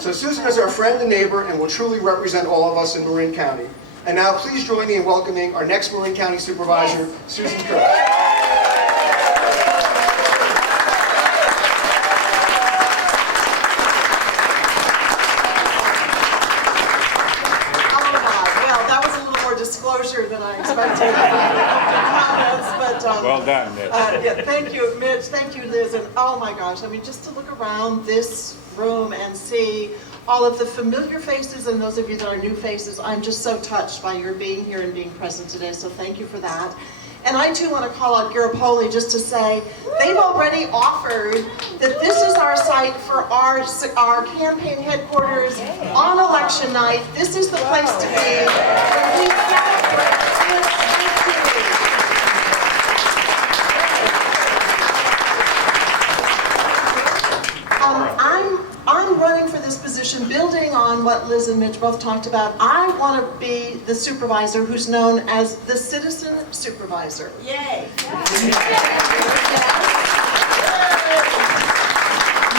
So Susan is our friend and neighbor and will truly represent all of us in Marin County. And now please join me in welcoming our next Marin County Supervisor, Susan Kirsch. Disclosure than I expected. Well done, Mitch. Yeah, thank you, Mitch. Thank you, Liz. And oh my gosh, I mean, just to look around this room and see all of the familiar faces and those of you that are new faces, I'm just so touched by your being here and being present today. So thank you for that. And I too want to call out Garipoli just to say they've already offered that this is our site for our campaign headquarters on election night. This is the place to be when we celebrate this victory. I'm running for this position building on what Liz and Mitch both talked about. I want to be the supervisor who's known as the citizen supervisor. Yay!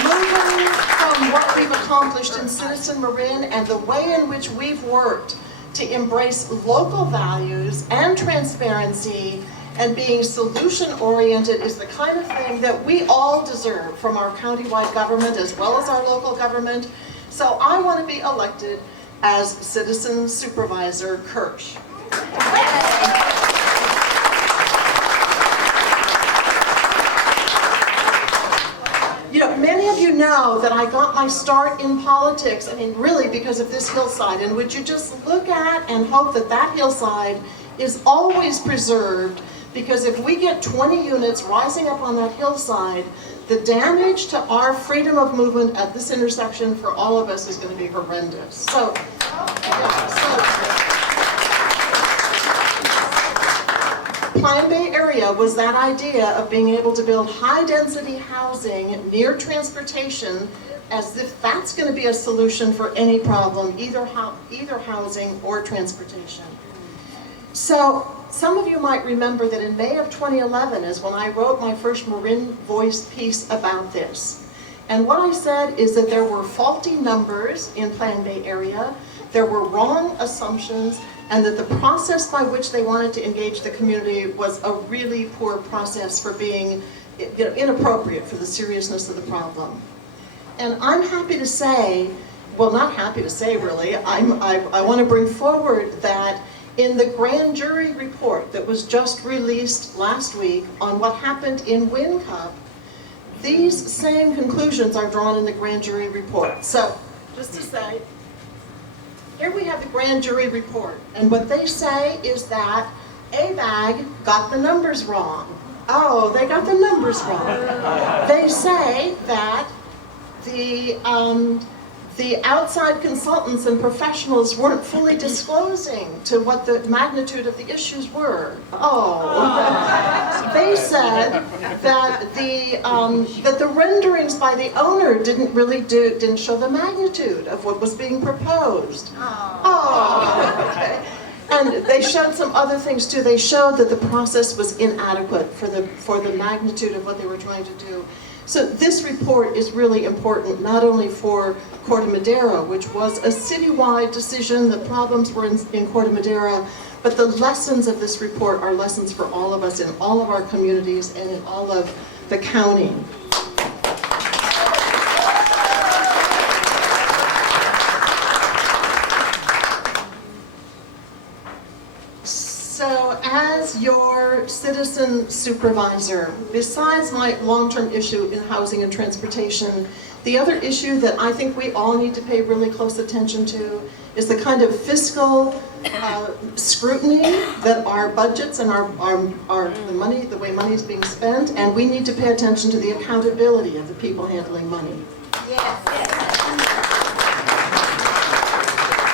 Moving from what we've accomplished in Citizen Marin and the way in which we've worked to embrace local values and transparency and being solution-oriented is the kind of thing that we all deserve from our countywide government as well as our local government. So I want to be elected as Citizen Supervisor Kirsch. You know, many of you know that I got my start in politics, I mean, really because of this hillside, and would you just look at and hope that that hillside is always preserved, because if we get 20 units rising up on that hillside, the damage to our freedom of movement at this intersection for all of us is going to be horrendous. So, Plan Bay area was that idea of being able to build high-density housing near transportation, as if that's going to be a solution for any problem, either housing or transportation. So, some of you might remember that in May of 2011 is when I wrote my first Marin Voice piece about this. And what I said is that there were faulty numbers in Plan Bay area, there were wrong assumptions, and that the process by which they wanted to engage the community was a really poor process for being, you know, inappropriate for the seriousness of the problem. And I'm happy to say, well, not happy to say really, I want to bring forward that in the grand jury report that was just released last week on what happened in Win Cup, these same conclusions are drawn in the grand jury report. So, just to say, here we have the grand jury report, and what they say is that ABAG got the numbers wrong. Oh, they got the numbers wrong. They say that the outside consultants and professionals weren't fully disclosing to what the magnitude of the issues were. Oh, they said that the renderings by the owner didn't show the magnitude of what was being proposed. Oh, okay. And they showed some other things too. They showed that the process was inadequate for the magnitude of what they were trying to do. So this report is really important, not only for Corte Madera, which was a citywide decision, the problems were in Corte Madera, but the lessons of this report are lessons for all of us in all of our communities and in all of the county. So as your citizen supervisor, besides my long-term issue in housing and transportation, the other issue that I think we all need to pay really close attention to is the kind of fiscal scrutiny that our budgets and the way money is being spent, and we need to pay attention to the accountability of the people handling money. Yes.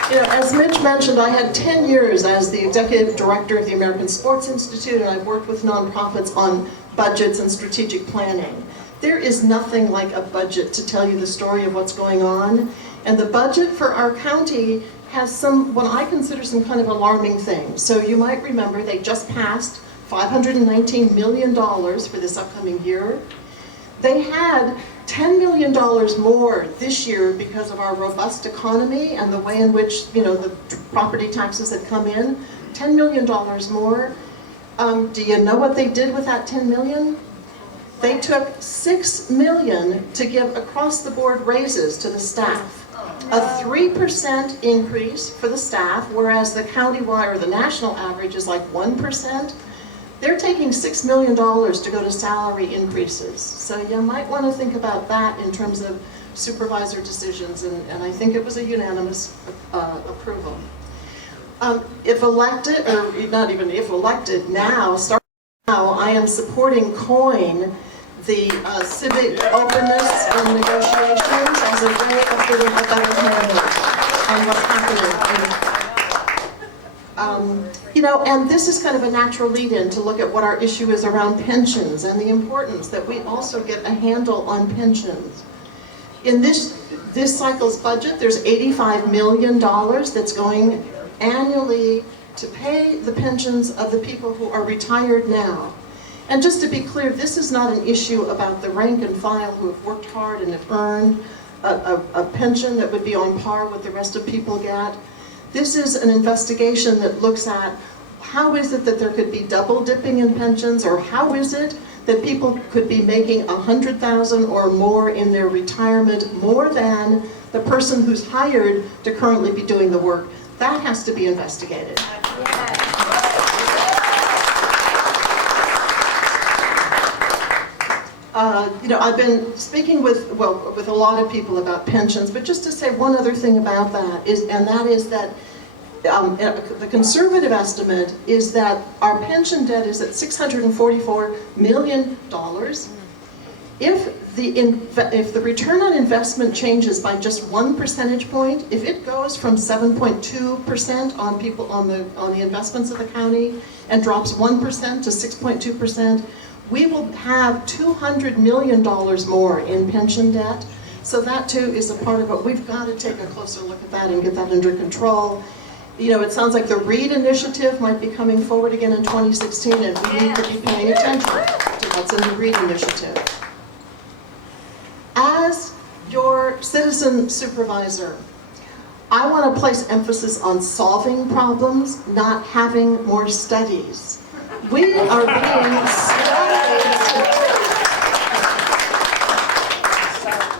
You know, as Mitch mentioned, I had 10 years as the executive director of the American Sports Institute, and I've worked with nonprofits on budgets and strategic planning. There is nothing like a budget to tell you the story of what's going on, and the budget for our county has some, what I consider some kind of alarming things. So you might remember they just passed $519 million for this upcoming year. They had $10 million more this year because of our robust economy and the way in which, you know, the property taxes had come in. $10 million more. Do you know what they did with that $10 million? They took $6 million to give across-the-board raises to the staff. A 3% increase for the staff, whereas the countywide or the national average is like 1%. They're taking $6 million to go to salary increases. So you might want to think about that in terms of supervisor decisions, and I think it was a unanimous approval. If elected, or not even if elected, starting now, I am supporting COIN, the civic openness and negotiations, as a way of getting a better handle on what's happening. You know, and this is kind of a natural lead-in to look at what our issue is around pensions and the importance that we also get a handle on pensions. In this cycle's budget, there's $85 million that's going annually to pay the pensions of the people who are retired now. And just to be clear, this is not an issue about the rank and file who have worked hard and have earned a pension that would be on par with the rest of people get. This is an investigation that looks at how is it that there could be double dipping in pensions, or how is it that people could be making $100,000 or more in their retirement, more than the person who's hired to currently be doing the work. That has to be investigated. You know, I've been speaking with a lot of people about pensions, but just to say one other thing about that is that the conservative estimate is that our pension debt is at $644 million. If the return on investment changes by just 1 percentage point, if it goes from 7.2% on people on the investments of the county and drops 1% to 6.2%, we will have $200 million more in pension debt. So that too is a part of it. We've got to take a closer look at that and get that under control. You know, it sounds like the READ initiative might be coming forward again in 2016, and we need to be paying attention to what's in the READ initiative. As your citizen supervisor, I want to place emphasis on solving problems, not having more studies. We are being studied.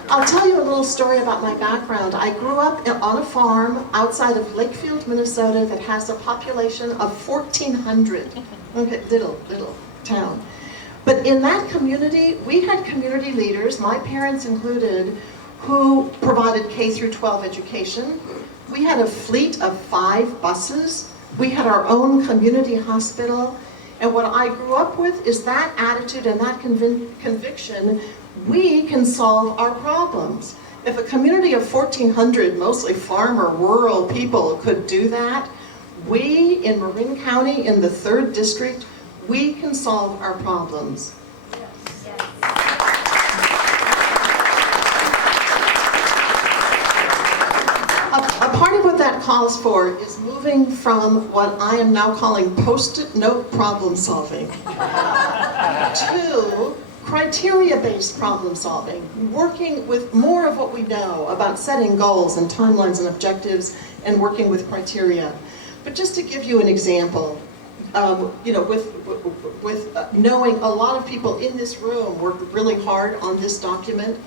I'll tell you a little story about my background. I grew up on a farm outside of Lakefield, Minnesota that has a population of 1,400. Okay, little town. But in that community, we had community leaders, my parents included, who provided K through 12 education. We had a fleet of 5 buses. We had our own community hospital. And what I grew up with is that attitude and that conviction, we can solve our problems. If a community of 1,400, mostly farmer, rural people could do that, we in Marin County, in the 3rd District, we can solve our problems. A part of what that calls for is moving from what I am now calling post-it note problem solving to criteria-based problem solving, working with more of what we know about setting goals and timelines and objectives and working with criteria. But just to give you an example, you know, with knowing a lot of people in this room worked really hard on this document.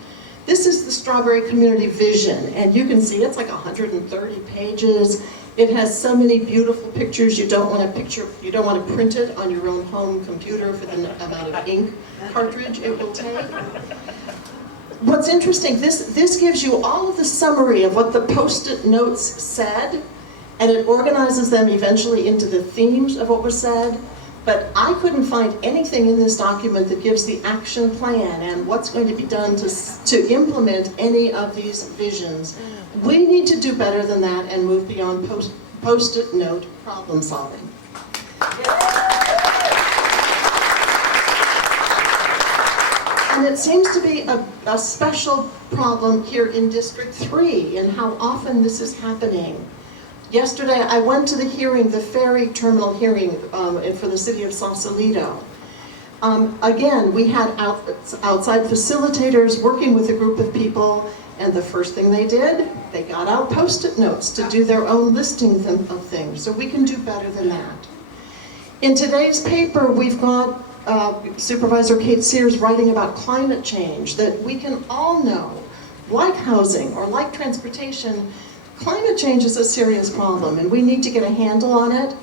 This is the Strawberry Community Vision, and you can see it's like 130 pages. It has so many beautiful pictures. You don't want to print it on your own home computer for the amount of ink cartridge it will take. What's interesting, this gives you all of the summary of what the post-it notes said, and it organizes them eventually into the themes of what was said. But I couldn't find anything in this document that gives the action plan and what's going to be done to implement any of these visions. We need to do better than that and move beyond post-it note problem solving. And it seems to be a special problem here in District 3 in how often this is happening. Yesterday, I went to the hearing, the ferry terminal hearing for the city of Sausalito. Again, we had outside facilitators working with a group of people, and the first thing they did, they got out Post-it notes to do their own listing of things, so we can do better than that. In today's paper, we've got Supervisor Kate Sears writing about climate change, that we can all know, like housing or like transportation, climate change is a serious problem, and we need to get a handle on it.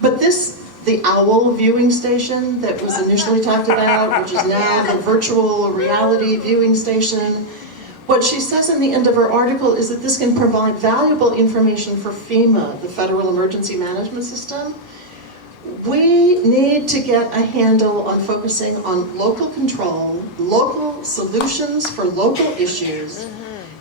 But the OWL viewing station that was initially talked about, which is now the virtual reality viewing station, what she says in the end of her article is that this can provide valuable information for FEMA, the Federal Emergency Management System. We need to get a handle on focusing on local control, local solutions for local issues.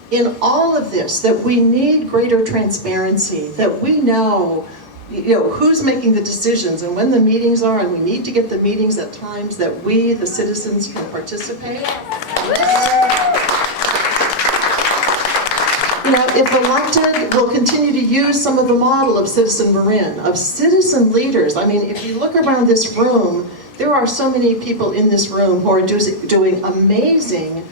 In all of this, that we need greater transparency, that we know who's making the decisions and when the meetings are, and we need to get the meetings at times that we, the citizens, can participate. If elected, we'll continue to use some of the model of Citizen Marin, of citizen leaders. I mean, if you look around this room, there are so many people in this room who are doing amazing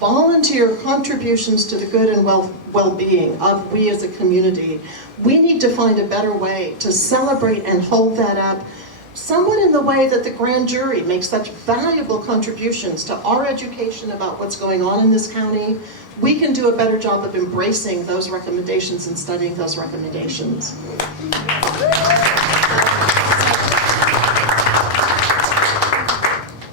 volunteer contributions to the good and well-being of we as a community. We need to find a better way to celebrate and hold that up, somewhat in the way that the grand jury makes such valuable contributions to our education about what's going on in this county. We can do a better job of embracing those recommendations and studying those recommendations.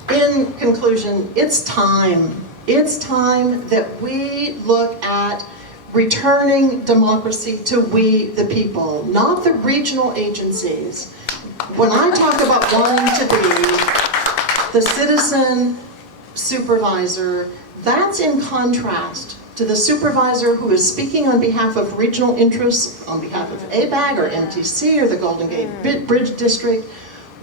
In conclusion, it's time. It's time that we look at returning democracy to we, the people, not the regional agencies. When I talk about wanting to be the citizen supervisor, that's in contrast to the supervisor who is speaking on behalf of regional interests, on behalf of ABAG or MTC or the Golden Gate Bridge District.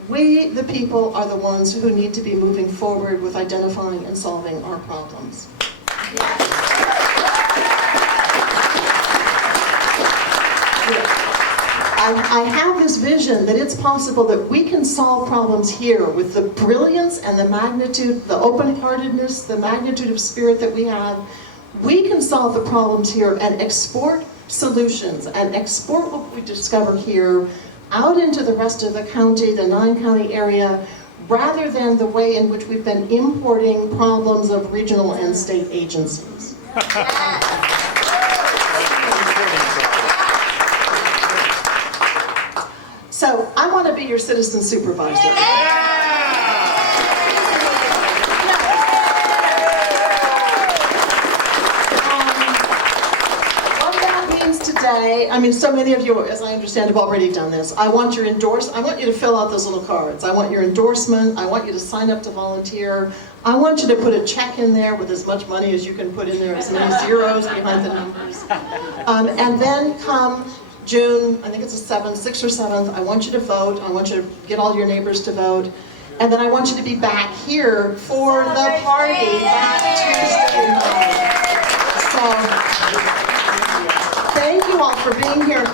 We, the people, are the ones who need to be moving forward with identifying and solving our problems. I have this vision that it's possible that we can solve problems here with the brilliance and the magnitude, the open-heartedness, the magnitude of spirit that we have. We can solve the problems here and export solutions and export what we discover here out into the rest of the county, the 9-county area, rather than the way in which we've been importing problems of regional and state agencies. So, I want to be your citizen supervisor. What that means today, I mean, so many of you, as I understand, have already done this. I want you to fill out those little cards. I want your endorsement. I want you to sign up to volunteer. I want you to put a check in there with as much money as you can put in there, as many zeros behind the numbers. And then come June, I think it's the 7th, 6th or 7th, I want you to vote. I want you to get all your neighbors to vote. And then I want you to be back here for the party that Tuesday night. So, thank you all for being here.